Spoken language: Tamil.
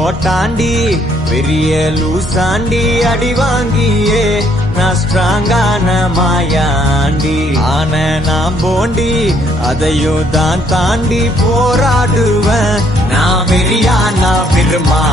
போட்டாண்டி பெரிய லூசாண்டி அடி வாங்கியே நான் ஸ்ட்ராங்கான மாயாண்டி ஆன நான் போண்டி அதையும் தான் தாண்டி போராடுவேன் நான் வெறியா நான் பெருமா